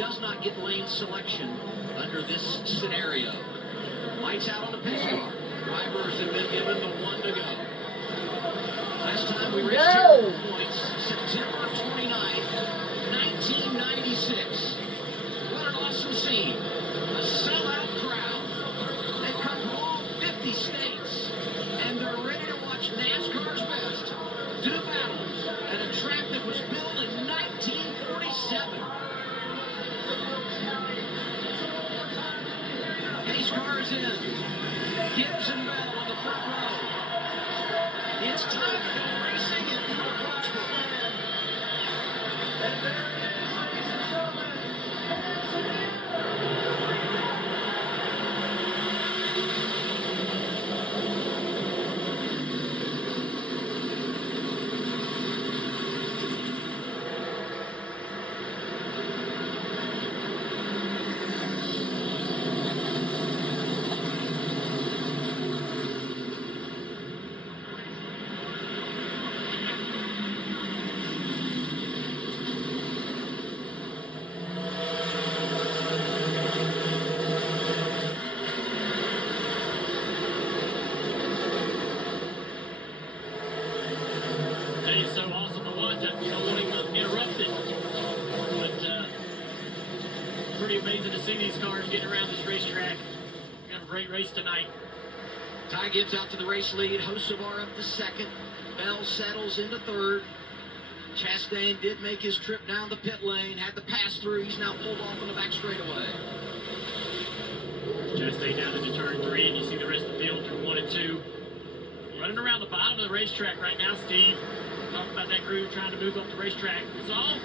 does not get lane selection under this scenario. Lights out on the pace car. Drivers have been given the 1 to go. Last time we raced here for points, September 29th, 1996. What an awesome scene. A sellout crowd. They've come from all 50 states, and they're ready to watch NASCAR's best do battle at a track that was built in 1947. Pace cars in. Gibbs and Bell in the front row. It's time to go racing in Eagle Foxborough. And there it is, ladies and gentlemen. It's so awesome to watch. I don't want to interrupt it. But pretty amazing to see these cars getting around this racetrack. We have a great race tonight. Ty Gibbs out to the race lead. Hocevar up to second. Bell settles into third. Chastain did make his trip down the pit lane. Had the pass through. He's now pulled off on the back straightaway. Chastain down into turn 3, and you see the rest of the field through 1 and 2. Running around the bottom of the racetrack right now, Steve. Talking about that crew trying to move up the racetrack. It's all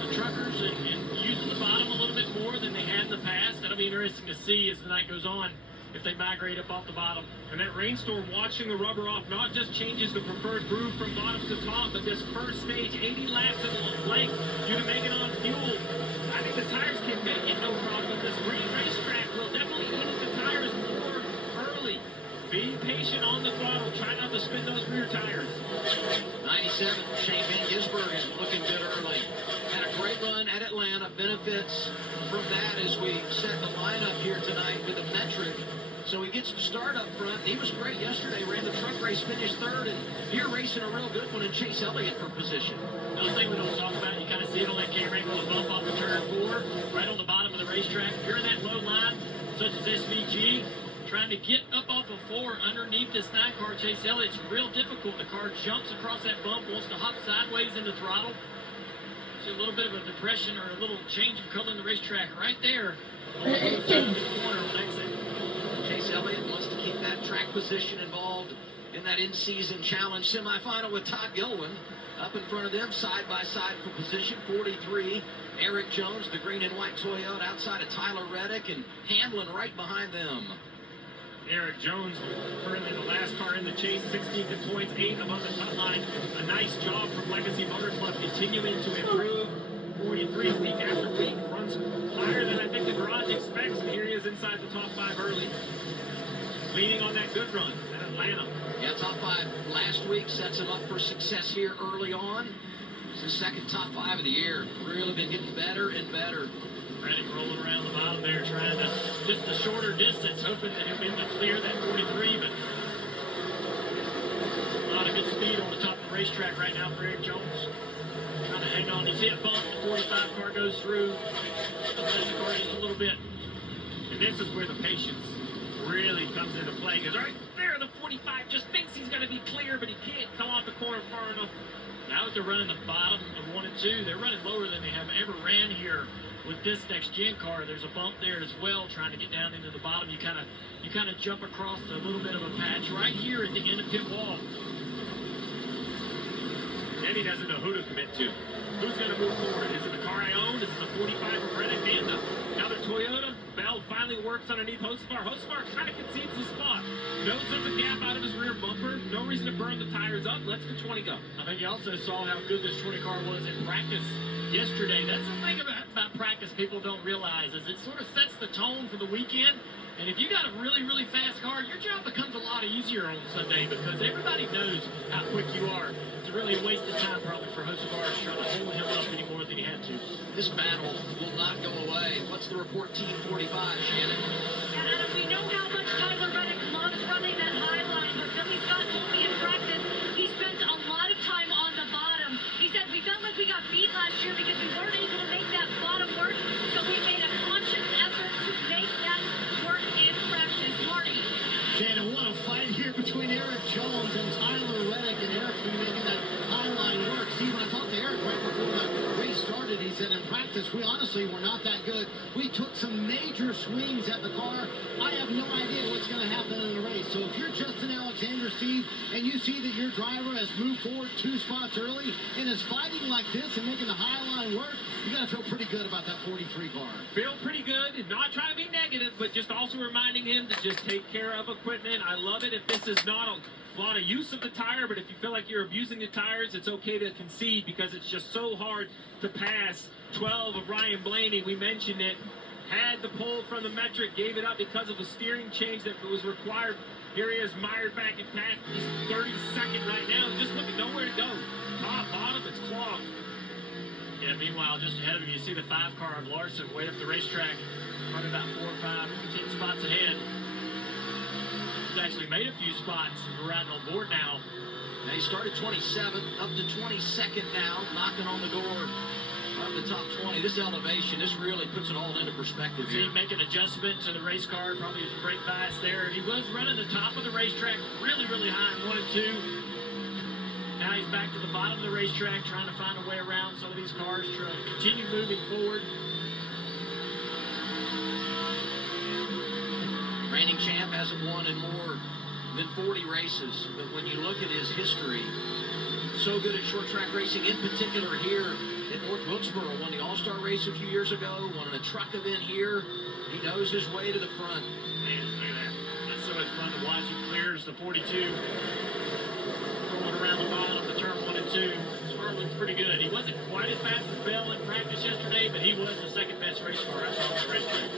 the truckers and using the bottom a little bit more than they had in the past. That'll be interesting to see as the night goes on if they migrate up off the bottom. And that rainstorm washing the rubber off not just changes the preferred groove from bottom to top, but this first stage, 80 laps in length, you can make it on fuel. I think the tires can make it, no problem. This racetrack will definitely eat the tires more early. Be patient on the throttle. Try not to spin those rear tires. 97, Shane Van Gisbergen looking good early. Had a great run at Atlanta. Benefits from that as we set the lineup here tonight with a metric. So he gets to start up front. He was great yesterday. Ran the truck race, finished third, and here racing a real good one in Chase Elliott for position. Another thing we don't talk about, you kind of see it on that camera angle, the bump off of turn 4, right on the bottom of the racetrack. If you're in that low line, such as SVG, trying to get up off of 4 underneath this 9 car Chase Elliott, it's real difficult. The car jumps across that bump, wants to hop sideways into throttle. See a little bit of a depression or a little change of color in the racetrack right there on the low side of the corner on exit. Chase Elliott wants to keep that track position involved in that in-season challenge semifinal with Todd Gilliland up in front of them side by side for position 43. Eric Jones, the green and white Toyota outside of Tyler Reddick, and Hamlin right behind them. Eric Jones, currently the last car in the chase, 16 points, 8 above the cut line. A nice job from Legacy Motor Club, continuing to improve. 43 week after week, runs higher than I think the garage expects, and here he is inside the top 5 early, leaning on that good run at Atlanta. Yeah, top 5 last week sets him up for success here early on. It's his second top 5 of the year. Really been getting better and better. Reddick rolling around the bottom there, trying to just the shorter distance, hoping that he'll be able to clear that 43, but a lot of good speed on the top of the racetrack right now for Eric Jones. Trying to hang on. He's hit bump. The 45 car goes through. The car just a little bit. And this is where the patience really comes into play, because right there, the 45 just thinks he's going to be clear, but he can't come off the corner far enough. Now that they're running the bottom of 1 and 2, they're running lower than they have ever ran here with this next-gen car. There's a bump there as well, trying to get down into the bottom. You kind of jump across a little bit of a patch right here at the end of pit wall. And he doesn't know who to commit to. Who's going to move forward? Is it the car I own? Is it the 45 of Reddick and the other Toyota? Bell finally works underneath Hocevar. Hocevar kind of concedes the spot. Knows there's a gap out of his rear bumper. No reason to burn the tires up. Lets the 20 go. I think you also saw how good this 20 car was in practice yesterday. That's the thing about practice people don't realize is it sort of sets the tone for the weekend. And if you got a really, really fast car, your job becomes a lot easier on Sunday because everybody knows how quick you are. It's really a waste of time probably for Hocevar trying to hold him up any more than he had to. This battle will not go away. What's the report, Team 45, Shannon? And Adam, we know how much Tyler Reddick loves running that high line, but Billy Scott told me in practice he spent a lot of time on the bottom. He said we felt like we got beat last year because we weren't able to make that bottom work, so we made a conscious effort to make that work in practice. Marty. Shannon, what a fight here between Eric Jones and Tyler Reddick, and Eric been making that high line work. See, when I talked to Eric right before the race started, he said in practice we honestly were not that good. We took some major swings at the car. I have no idea what's going to happen in the race. So if you're Justin Alexander, Steve, and you see that your driver has moved forward 2 spots early and is fighting like this and making the high line work, you got to feel pretty good about that 43 car. Feel pretty good, and not trying to be negative, but just also reminding him to just take care of equipment. I love it if this is not a lot of use of the tire, but if you feel like you're abusing the tires, it's okay to concede because it's just so hard to pass. 12 of Ryan Blaney, we mentioned it, had the pole from the metric, gave it up because of a steering change that was required. Here he is mired back in path. He's 32nd right now, just looking nowhere to go. Top, bottom, it's clogged. Yeah, meanwhile, just ahead of him, you see the 5 car of Larson way up the racetrack, probably about 4 or 5, 10 spots ahead. He's actually made a few spots, and we're riding on board now. Now he started 27th, up to 22nd now, knocking on the door of the top 20. This elevation, this really puts it all into perspective See here. him make an adjustment to the race car, probably his brake bias there. He was running the top of the racetrack really, really high in 1 and 2. Now he's back to the bottom of the racetrack, trying to find a way around some of these cars, trying to continue moving forward. Reigning champ hasn't won in more than 40 races, but when you look at his history, so good at short track racing, in particular here at North Wilkesboro. Won the All-Star race a few years ago, won in a truck event here. He knows his way to the front. Man, look at that. That's so much fun to watch. He clears the 42. Going around the bottom of the turn 1 and 2. His car looks pretty good. He wasn't quite as fast as Bell in practice yesterday, but he was the second best race car I saw on the racetrack.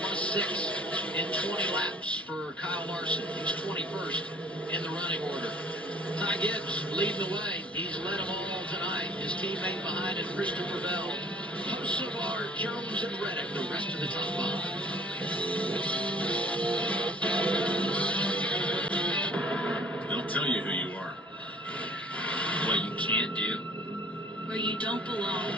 Plus 6 in 20 laps for Kyle Larson. He's 21st in the running order. Ty Gibbs leading the way. He's led them all tonight. His teammate behind him, Christopher Bell. Hocevar, Jones, and Reddick, the rest of the top 5. They'll tell you who you are. What you can't do. Where you don't belong.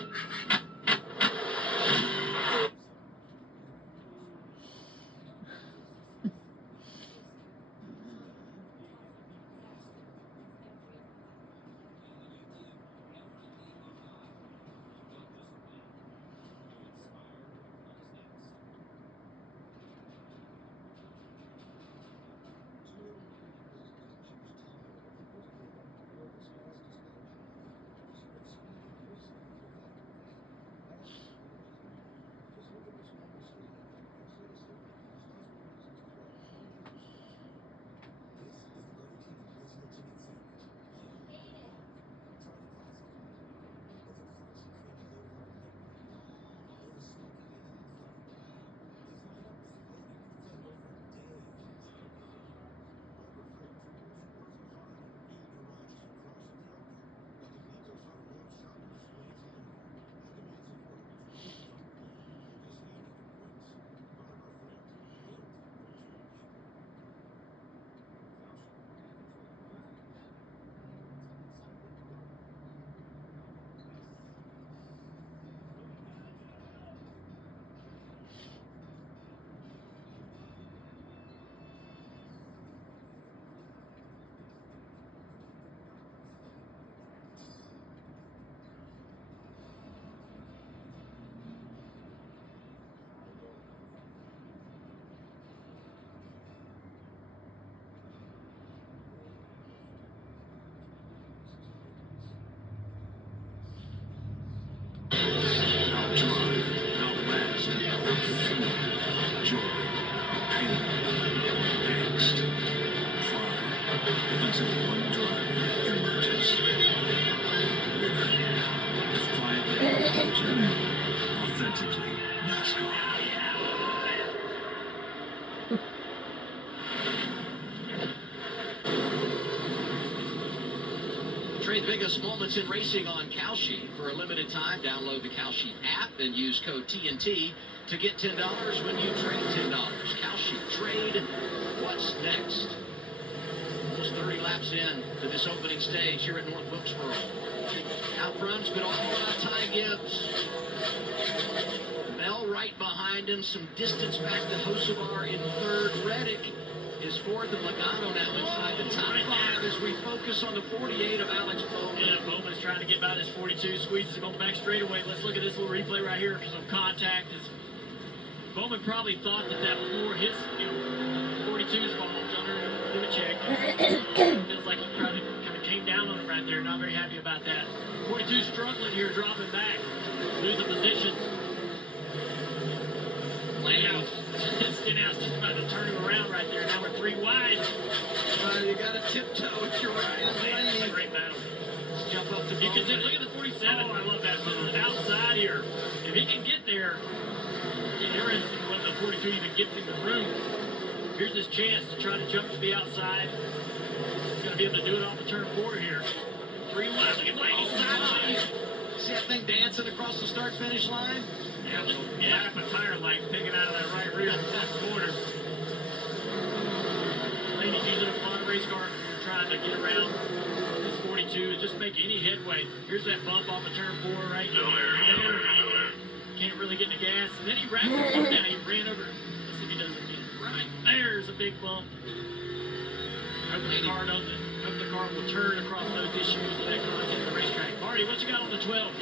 Until one driver emerges. Winner. Defiantly composure. Authentically NASCAR. biggest moments in racing on Kalshi. For a limited time, download the Kalshi app and use code TNT to get $10 when you trade $10. Kalshi, trade. What's next? Almost 30 laps in to this opening stage here at North Wilkesboro. Out front's been all about Ty Gibbs. Mel right behind him. Some distance back to Hocevar in third. Reddick is fourth, and Logano now inside the top five as we focus on the 48 of Alex Bowman. Yeah, Bowman's trying to get by this 42, squeezes him on the back straightaway. Let's look at this little replay right here. Some contact. Bowman probably thought that was more his, 42's fault under Nemechek. Feels like he probably kind of came down on him right there. Not very happy about that. 42 struggling here, dropping back, losing position. Stenhouse just about to turn him around right there. Now we're 3 wide. You got to tiptoe if you're Ryan Blaney. Great battle. Let's jump up to You can Bowman. look at the 47. Oh, I love that move. Outside here. If he can get there, interesting when the 42 even gets in the room. Here's his chance to try to jump to the outside. He's going to be able to do it off the turn 4 here. 3 wide. Look at Blaney sideways. See that thing dancing across the start-finish line? Yeah, half a tire light picking out of that right rear corner. Blaney's using a lot of race car trying to get around this 42 and just make any headway. Here's that bump off of turn 4 right there. Can't really get the gas. And then he wrapped it up down. He ran over. Let's see if he does it again. Right there's a big bump. Hope the car will turn across those issues with that content of the racetrack. Marty, what you got on the 12?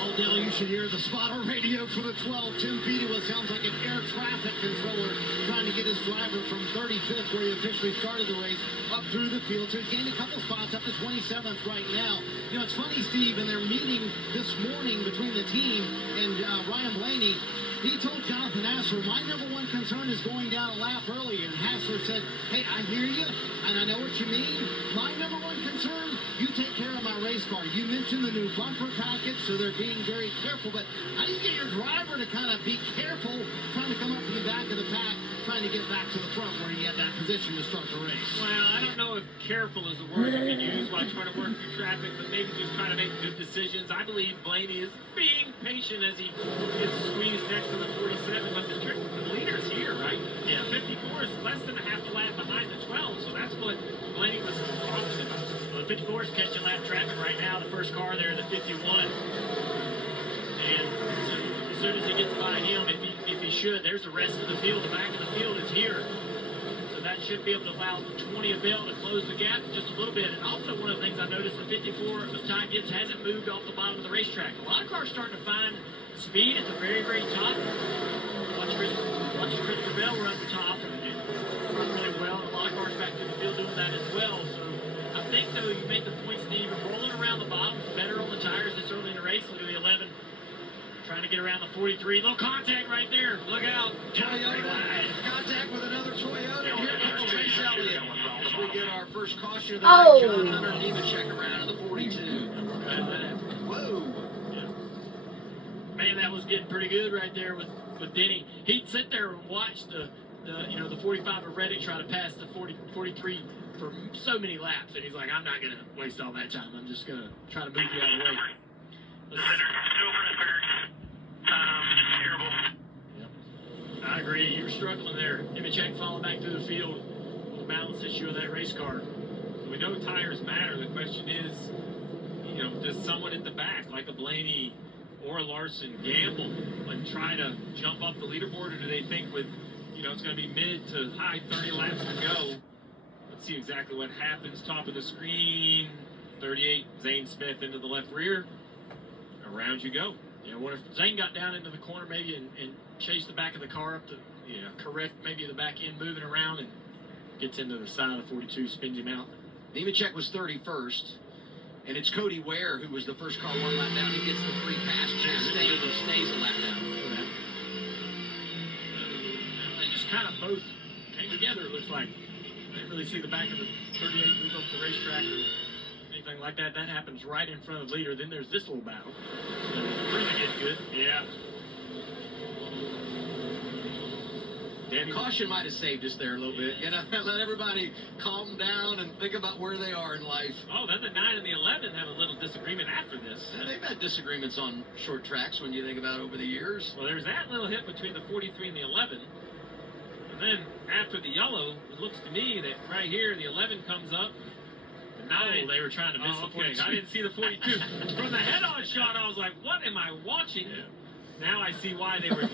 Oh, Dale, you should hear the spotter radio for the 12. Tim Petey sounds like an air traffic controller trying to get his driver from 35th, where he officially started the race, up through the field. So he's gained a couple spots up to 27th right now. It's funny, Steve, in their meeting this morning between the team and Ryan Blaney, he told Jonathan Hassler, my number one concern is going down a lap early. And Hassler said, hey, I hear you, and I know what you mean. My number one concern, you take care of my race car. You mentioned the new bumper package, so they're being very careful. But how do you get your driver to kind of be careful, trying to come up to the back of the pack, trying to get back to the front where he had that position to start the race? Well, I don't know if careful is the word you can use while trying to work through traffic, but maybe just trying to make good decisions. I believe Blaney is being patient as he gets squeezed next to the 47, but the leader's here, right? Yeah. 54 is less than a half a lap behind the 12, so that's what Blaney was talking about. Well, the 54 is catching lap traffic right now. The first car there, the 51. And as soon as he gets by him, if he should, there's the rest of the field. The back of the field is here. So that should be able to allow 20 of Bell to close the gap just a little bit. And also one of the things I noticed, the 54 of Ty Gibbs hasn't moved off the bottom of the racetrack. A lot of cars starting to find speed at the very, very top. Watch Christopher Bell run the top and run really well. And a lot of cars back to the field doing that as well. So I think, though, you make the point, Steve, of rolling around the bottom, better on the tires this early in the race. Look at the 11. Trying to get around the 43. Little contact right there. Look out. Toyota. Contact with another Toyota. And here comes Chase Elliott. As we get our first caution of the night, John Hunter Nemechek around in the 42. Whoa. Yeah. Man, that was getting pretty good right there with Denny. He'd sit there and watch the 45 of Reddick try to pass the 43 for so many laps. And he's like, I'm not going to waste all that time. I'm just going to try to move you out of the way. Yep. I agree. You were struggling there. Nemechek falling back through the field with the balance issue of that race car. We know tires matter. The question is, does someone at the back, like a Blaney or a Larson, gamble and try to jump up the leaderboard, or do they think with, it's going to be mid to high 30 laps to go? Let's see exactly what happens. Top of the screen, 38, Zane Smith into the left rear. Around you go. Yeah, what if Zane got down into the corner maybe and chased the back of the car up to correct maybe the back end moving around and gets into the side of the 42, spins him out. Nemechek was 31st, and it's Cody Ware who was the first car one lap down. He gets the free pass. Chastain stays a lap down. They just kind of both came together, it looks like. I didn't really see the back of the 38 move up the racetrack or anything like that. That happens right in front of the leader. Then there's this little battle. Really get good. Yeah. Yeah, caution might have saved us there a little bit. You know, let everybody calm down and think about where they are in life. Oh, then the 9 and the 11 have a little disagreement after this. Yeah, they've had disagreements on short tracks when you think about over the years. Well, there's that little hit between the 43 and the 11. And then after the yellow, it looks to me that right here, the 11 comes up. The 9. Oh, they were trying to miss the 42. I didn't see the 42. From the head-on shot, I was like, what am I watching? Yeah. Now I see why they were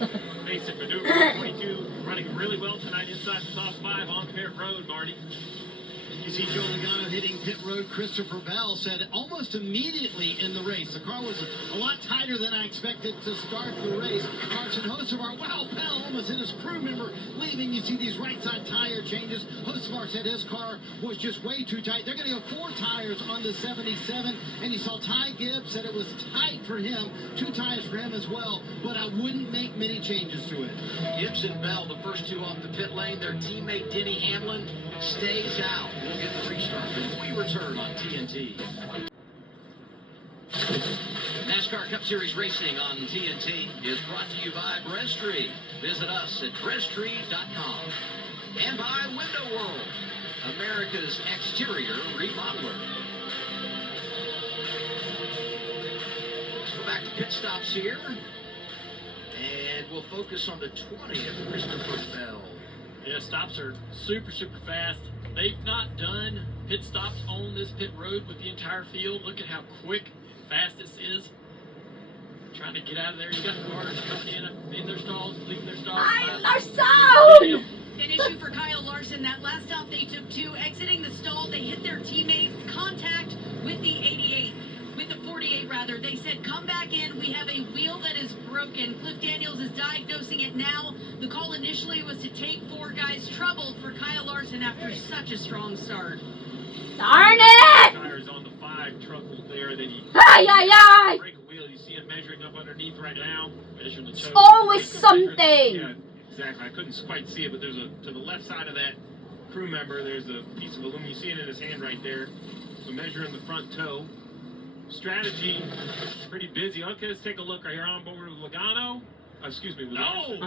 basic maneuvers. 22 running really well tonight inside the top 5 on pit road, Marty. You see Joe Logano hitting pit road. Christopher Bell said almost immediately in the race. The car was a lot tighter than I expected to start the race. Larson Hocevar, wow, Bell almost hit his crew member leaving. You see these right side tire changes. Hocevar said his car was just way too tight. They're going to go 4 tires on the 77. And you saw Ty Gibbs said it was tight for him. 2 tires for him as well. But I wouldn't make many changes to it. Gibbs and Bell, the first 2 off the pit lane. Their teammate Denny Hamlin stays out. We'll get the restart when we return on TNT. NASCAR Cup Series racing on TNT is brought to you by Brestree. Visit us at brestree.com. And by Window World, America's exterior remodeler. Let's go back to pit stops here. And we'll focus on the 20th, Christopher Bell. Yeah, stops are super, super fast. They've not done pit stops on this pit road with the entire field. Look at how quick and fast this is. Trying to get out of there. You got cars coming in their stalls, leaving their stalls. Larson! An issue for Kyle Larson. That last stop they took 2, exiting the stall, they hit their teammate, contact with the 88. With the 48 rather. They said, come back in. We have a wheel that is broken. Cliff Daniels is diagnosing it now. The call initially was to take 4 guys. Trouble for Kyle Larson after such a strong start. Darn it! Tires on the 5 trouble there. Then he break a wheel. You see him measuring up underneath right now. Measuring the toe. Always something. Yeah, exactly. I couldn't quite see it, but there's to the left side of that crew member, there's a piece of aluminum. You see it in his hand right there. So measuring the front toe. Strategy, pretty busy. Okay, let's take a look right here on board with Logano. Excuse me, with Larson.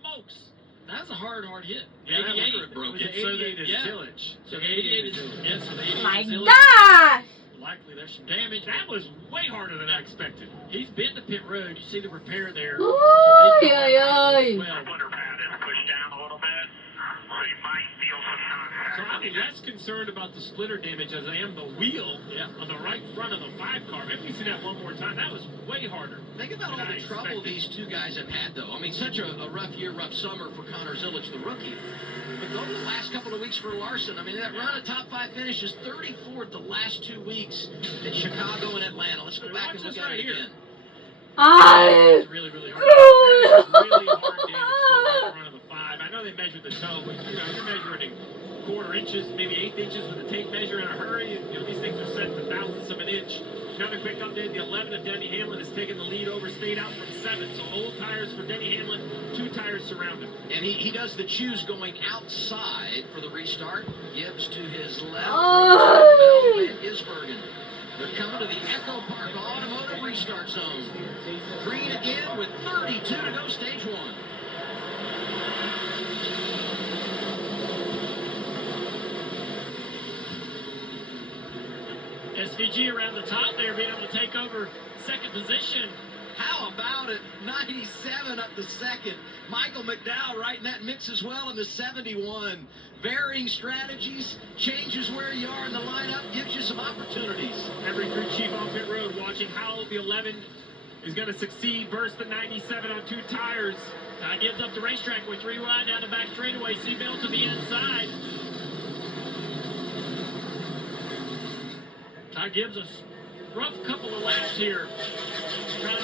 Smokes. That's a hard hit. Yeah, that 88. one broke. It was It's the so 88, that is yeah. tillage. So the 88 is, yeah, so the 88 My is gosh! likely there's some damage. That was way harder than I expected. He's been to pit road. You see the repair there. Ooh, So they ay, ay. well. Splitter pad is pushed down a little bit, so you might feel some contact. So I'm less concerned about the splitter damage as I am the wheel on the right front of the 5 car. Maybe we see that one more time. That was way harder. Think about all the trouble these 2 guys have had, though. I mean, such a rough year, rough summer for Connor Zilic, the rookie. But go to the last couple of weeks for Larson. I mean, that run of top 5 finishes, 34th the last 2 weeks at Chicago and Atlanta. Let's go back and look at it again. It's really, really hard. That is really hard damage to the right front of the 5. I know they measured the toe, but you're measuring in quarter inches, maybe 1/8 inches with a tape measure in a hurry. These things are set to thousandths of an inch. Another quick update, the 11 of Denny Hamlin has taken the lead over, stayed out from 7. So old tires for Denny Hamlin, 2 tires surround him. And he does the choose going outside for the restart. Gibbs to his left. Oh. Bell and Gisbergen. They're coming to the Echo Park Automotive Restart Zone. Green again with 32 to go, stage 1. SVG around the top there, being able to take over second position. How about it? 97 up to second. Michael McDowell right in that mix as well in the 71. Varying strategies, changes where you are in the lineup, gives you some opportunities. Every crew chief on pit road watching how the 11 is going to succeed versus the 97 on 2 tires. Gibbs up the racetrack with 3 wide down the back straightaway. Seatbelt to the inside. Ty Gibbs a rough couple of laps here. Trying to